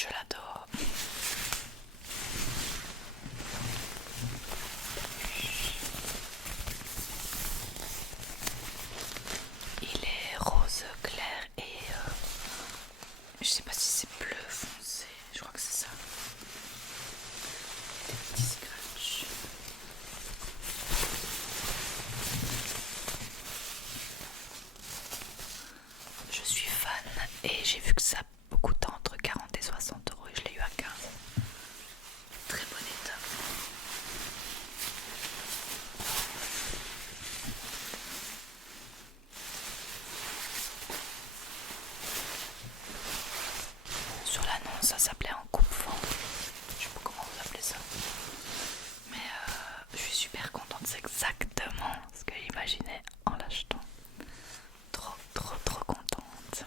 Je l'adore. Il est rose clair et je sais pas si c'est bleu foncé, je crois que c'est ça. Des petits scratchs. Je suis fan et j'ai vu que ça a beaucoup de temps, entre 40 et 60 € et je l'ai eu à 15. Très bon état. Sur l'annonce, ça s'appelait en coupe-vent. Je sais pas comment vous appelez ça. Mais je suis super contente, c'est exactement ce que j'imaginais en l'achetant. Trop trop trop contente.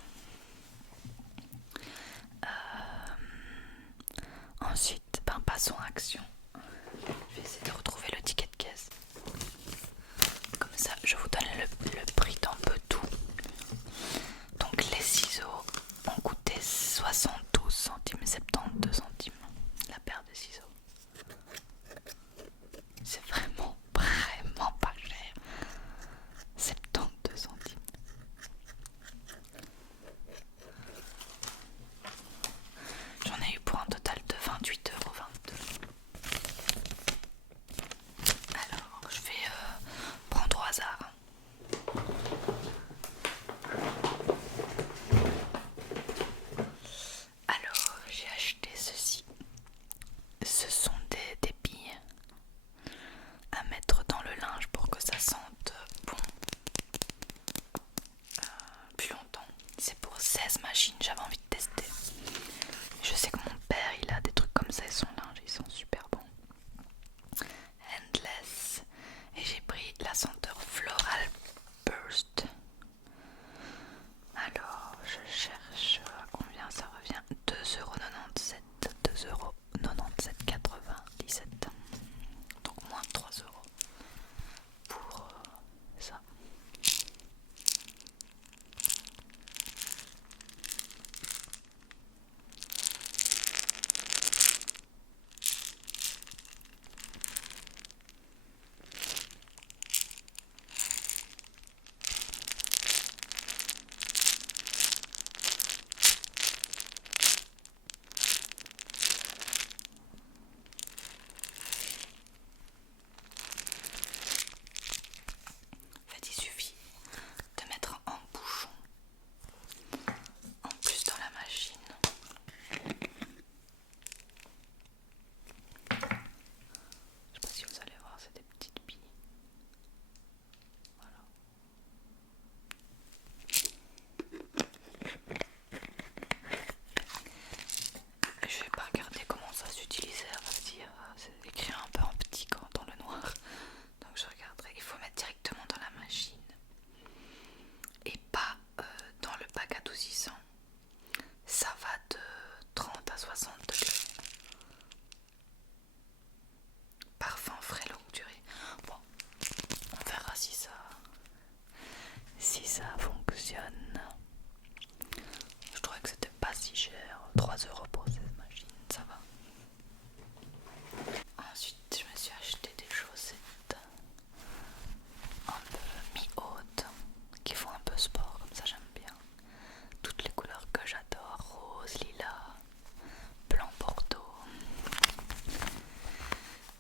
Ensuite, passons à action. Je vais essayer de retrouver le ticket de caisse. Comme ça, je vous donne le prix d'un peu tout. Donc les ciseaux ont coûté 72 centimes, 72 centimes la paire de ciseaux. C'est vraiment pas cher. 72 centimes. J'en ai eu pour un total de 28,22 €. Alors, je vais prendre au hasard. Alors, j'ai acheté ceci. Ce sont des billes à mettre dans le linge pour que ça sente bon plus longtemps. C'est pour 16 machines, j'avais envie de tester. Je sais que mon père il a des trucs comme ça et son linge ils sont super bons. Endless. Et j'ai pris la senteur Floral Burst. Alors je cherche combien ça revient. 2,97 €. 2,97,97 €. Donc moins de 3 € pour ça. En fait, il suffit de mettre un bouchon en plus dans la machine. Je sais pas si vous allez voir, c'est des petites billes. Voilà. Je vais pas regarder comment ça s'utilisait, on va dire. C'est écrit un peu en petit quand dans le noir. Donc je regarderai. Il faut mettre directement dans la machine et pas dans le bac à 1200. Ça va de 30 à 60 degrés. Parfum frais longue durée. Bon, on verra si ça fonctionne. Je trouvais que c'était pas si cher. 3 € pour cette machine, ça va. Ensuite, je me suis acheté des chaussettes un peu mi-hautes qui font un peu sport, comme ça j'aime bien. Toutes les couleurs que j'adore, rose, lilas, blanc bordeaux.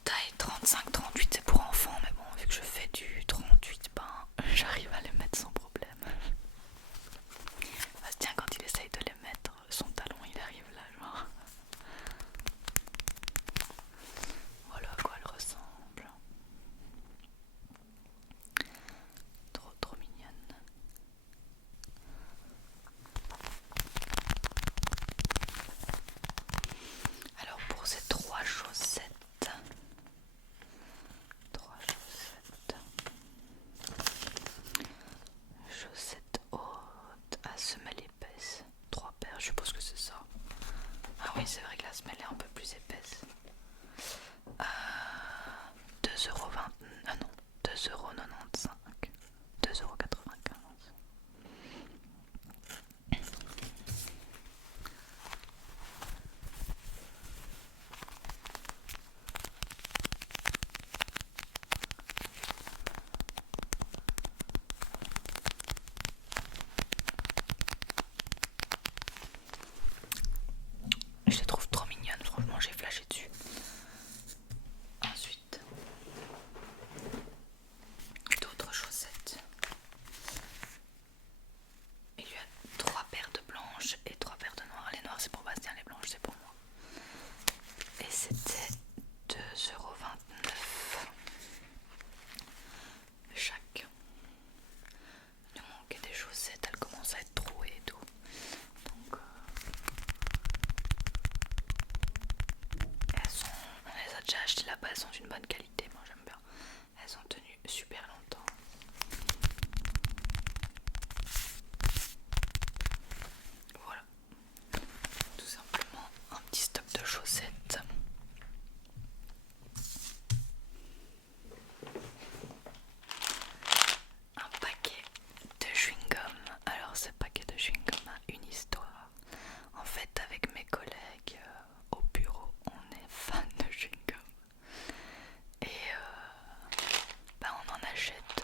Taille 35-38, c'est pour enfants, mais bon, vu que je fais du 38, j'arrive à les mettre sans problème. Bastien, quand il essaye de les mettre, son talon il arrive là, genre. Voilà à quoi elle ressemble. Trop mignonne. Alors pour ces trois chaussettes hautes à semelle épaisse, 3 paires, je suppose que c'est ça. Ah oui, c'est vrai que la semelle est un peu plus épaisse. 2,20 €, ah non, 2,95 €, 2,95 €. sont d'une bonne qualité, moi j'aime bien. Elles ont tenu super longtemps. Voilà, tout simplement un petit stock de chaussettes. Un paquet de chewing-gum. Alors ce paquet de chewing-gum a une histoire. En fait, avec mes collègues au bureau, on est fan de chewing-gum. Et on en achète.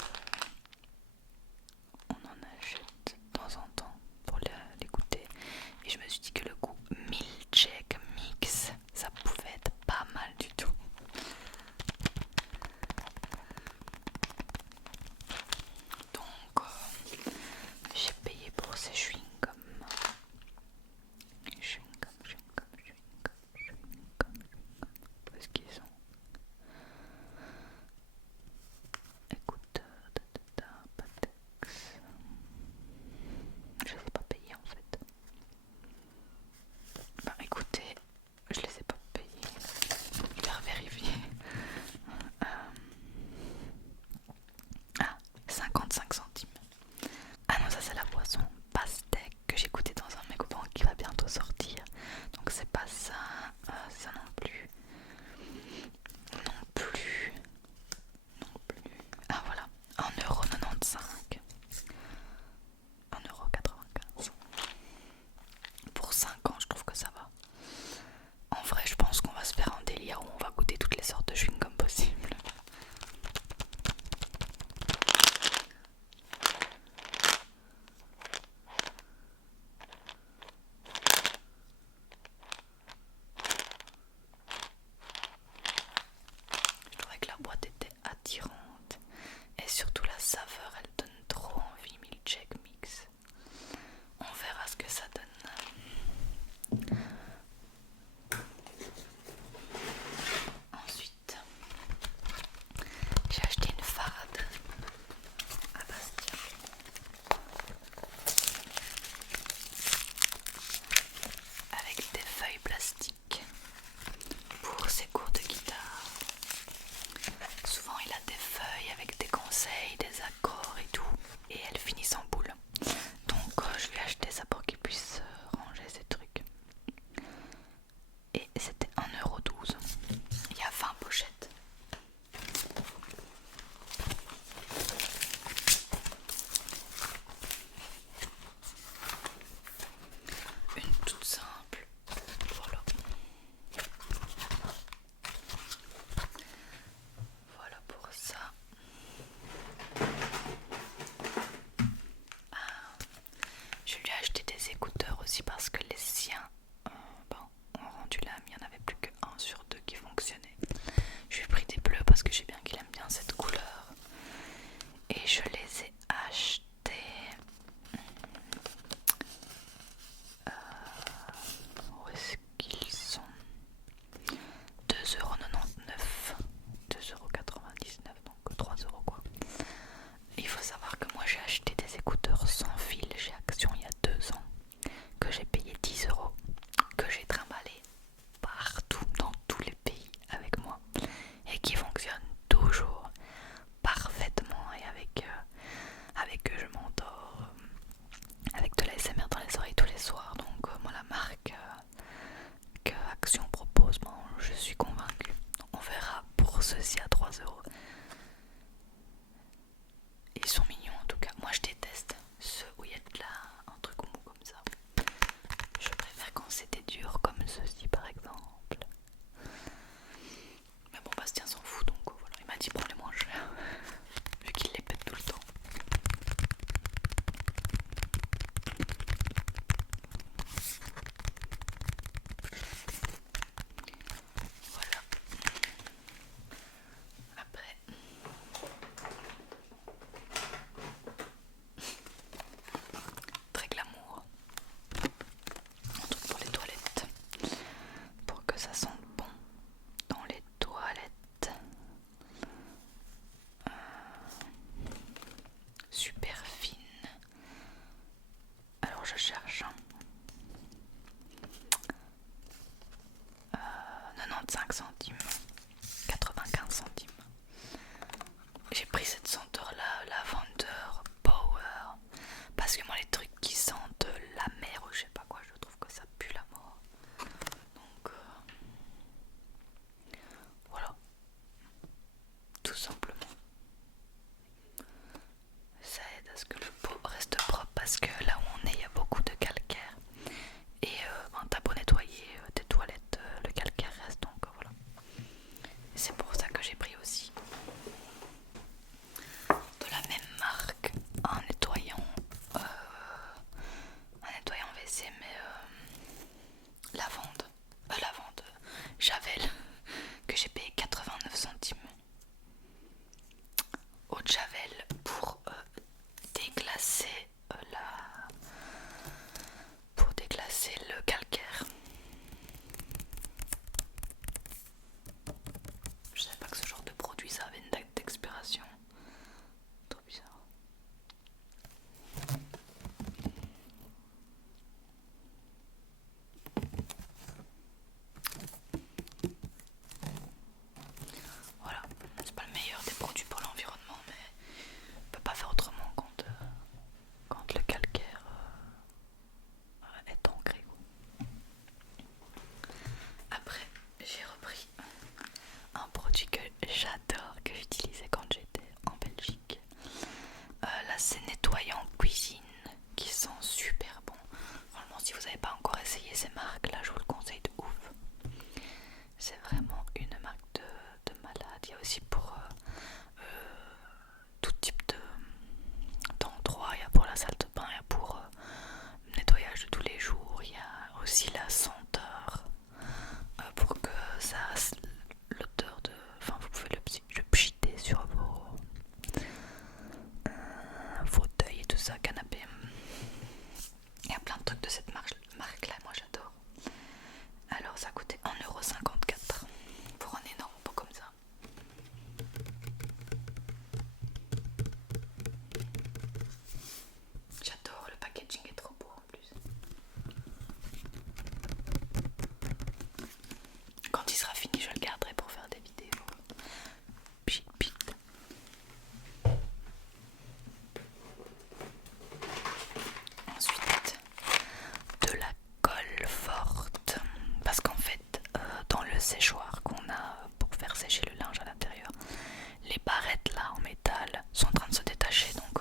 On en achète de temps en temps pour les goûter. Et je me suis dit que le goût milkshake mix, ça pouvait être pas mal du tout. Donc j'ai payé pour ces chewing-gums. Chewing-gum. Où est-ce qu'ils sont? Écoute, Patex. Je les ai pas payés en fait. Écoutez, je les ai pas payés. Je vais revérifier. 55 centimes. Ah non, ça c'est la boisson pastèque que j'ai goûté dans un de mes coupons qui va bientôt sortir. Donc c'est pas ça, ça non plus. Non plus. Ah voilà, 1,95€. 1,95€. Pour 5 ans, je trouve que ça va. En vrai, je pense qu'on va se faire un délire où on va goûter toutes les sortes de chewing-gum possibles. Je trouvais que la boîte était attirante et surtout la saveur, elle donne trop envie. Milkshake mix. On verra ce que ça donne. Ensuite, j'ai acheté une farade à Bastia. Avec des feuilles plastiques pour ses cours de guitare. Souvent il a des feuilles avec des conseils, des accords et tout, et elles finissent en boule. Donc je lui ai acheté ça pour qu'il puisse ranger ses trucs. Et c'était 1,12€. Il y a 20 pochettes. Une toute simple. Voilà. Voilà pour ça. Je lui ai acheté des écouteurs aussi parce que les siens ont rendu l'âme. Il n'y en avait plus que 1 sur 2 qui fonctionnait. Je lui ai pris des bleus parce que j'ai bien qu'il aime bien cette couleur. Et je les ai achetés. Où est-ce qu'ils sont? 2,99€. 2,99€, donc 3€ quoi. Il faut savoir que moi j'ai acheté des écouteurs sans fil chez Action il y a 2 ans, que j'ai payé 10€, que j'ai trimballé partout dans tous les pays avec moi et qui fonctionnent toujours parfaitement et avec eux je m'endors avec de la l'ASMR dans les oreilles tous les soirs. Donc moi la marque que Action propose, je suis convaincue. On verra pour ceux-ci à 3€. Ils sont mignons en tout cas. Moi je déteste ceux où il y a de un truc mou comme ça. Je préfère quand c'était dur comme ceci par exemple. Mais bon, Bastien s'en fout donc voilà. Il m'a dit prends les moins chers vu qu'il les pète tout le temps. Voilà. Après, très glamour. Un truc pour les toilettes. Pour que ça sente bon dans les toilettes. Super fine. Alors je cherche 95 centimes. 84 j'ai payé 89 centimes. Eau de Javel pour déglacer pour déglacer le calcaire. Je savais pas que ce genre de produit ça avait une date d'expiration. Trop bizarre. Voilà, c'est pas le meilleur des produits pour l'environnement, mais on peut pas faire autrement quand le calcaire est ancré. Après, j'ai repris un produit que j'adore, que j'utilisais quand j'étais en Belgique. Là, c'est nettoyant cuisine qui sent super bon. Franchement, si vous n'avez pas encore essayé ces marques, là, je vous le conseille de ouf. C'est vraiment une marque de malade. Il y a aussi pour tout type d'endroits. Il y a pour la salle de bain, il y a pour nettoyage de tous les jours. Il y a aussi la senteur pour que ça l'odeur de... Enfin, vous pouvez le pchiter sur vos fauteuils et tout ça, canapé. Il y a plein de trucs de cette marque là, moi j'adore. Alors ça coûtait 1,54 € pour un énorme pot comme ça. J'adore, le packaging est trop beau en plus. Quand il sera fini, je le garderai pour faire des vidéos. Pchit pchit. Ensuite, de la colle forte. Parce qu'en fait, dans le séchoir qu'on a pour faire sécher le linge à l'intérieur, les barrettes là en métal sont en train de se détacher, donc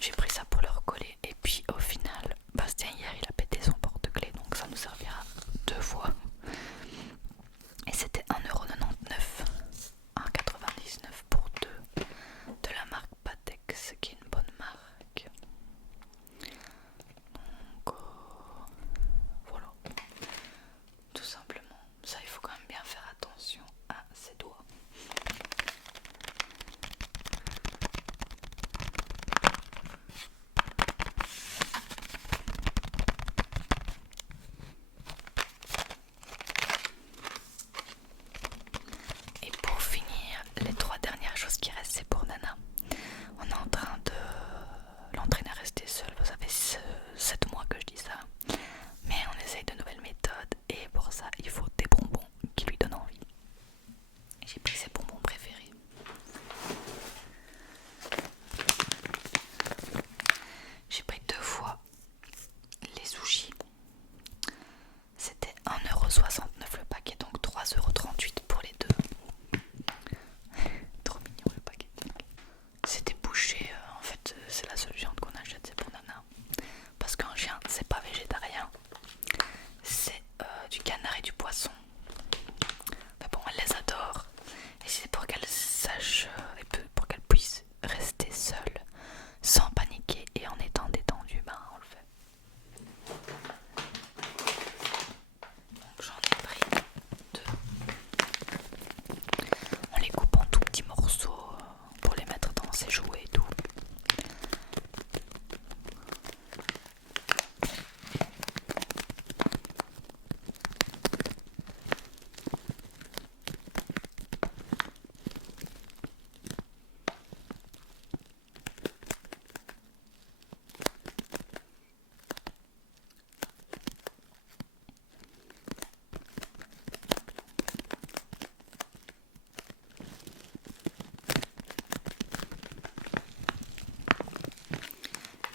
j'ai pris ça pour le recoller. Et puis au final, Bastien hier il a pété son porte-clés, donc ça nous servira 2 fois. Et c'était 1,99 €, 1,99 € pour 2 de la marque Patex, qui est une bonne marque. Donc voilà, tout simplement. Ça, il faut quand même bien faire attention à ses doigts. Et pour finir, les 3 dernières choses qui restent, c'est pour Nana. On est en train de l'entraîner à rester seule. Ça fait 7 mois que je dis ça. Mais on essaye de nouvelles méthodes. Et pour ça, il faut des bonbons qui lui donnent envie. Et j'ai pris ses bonbons préférés. J'ai pris 2 fois les sushis. C'était 1,69 € le paquet, donc 3,38 € pour les deux. Trop mignon le paquet. C'était bouché, en fait c'est la seule viande qu'on achète, c'est pour Nana. Parce qu'un chien c'est pas végétarien. C'est du canard et du poisson. Mais bon, elle les adore. Et c'est pour qu'elle sache, pour qu'elle puisse rester seule, sans paniquer et en étant détendue, ben on le fait. Donc j'en ai pris 2. On les coupe en tout petits morceaux pour les mettre dans ses jouets et tout.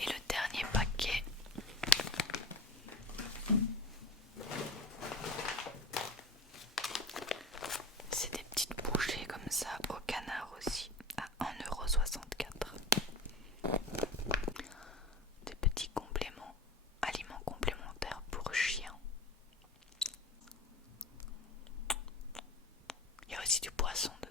Et le dernier paquet, c'est des petites bouchées comme ça au canard aussi, à 1,64 €. Des petits compléments, aliments complémentaires pour chiens. Il y a aussi du poisson dedans.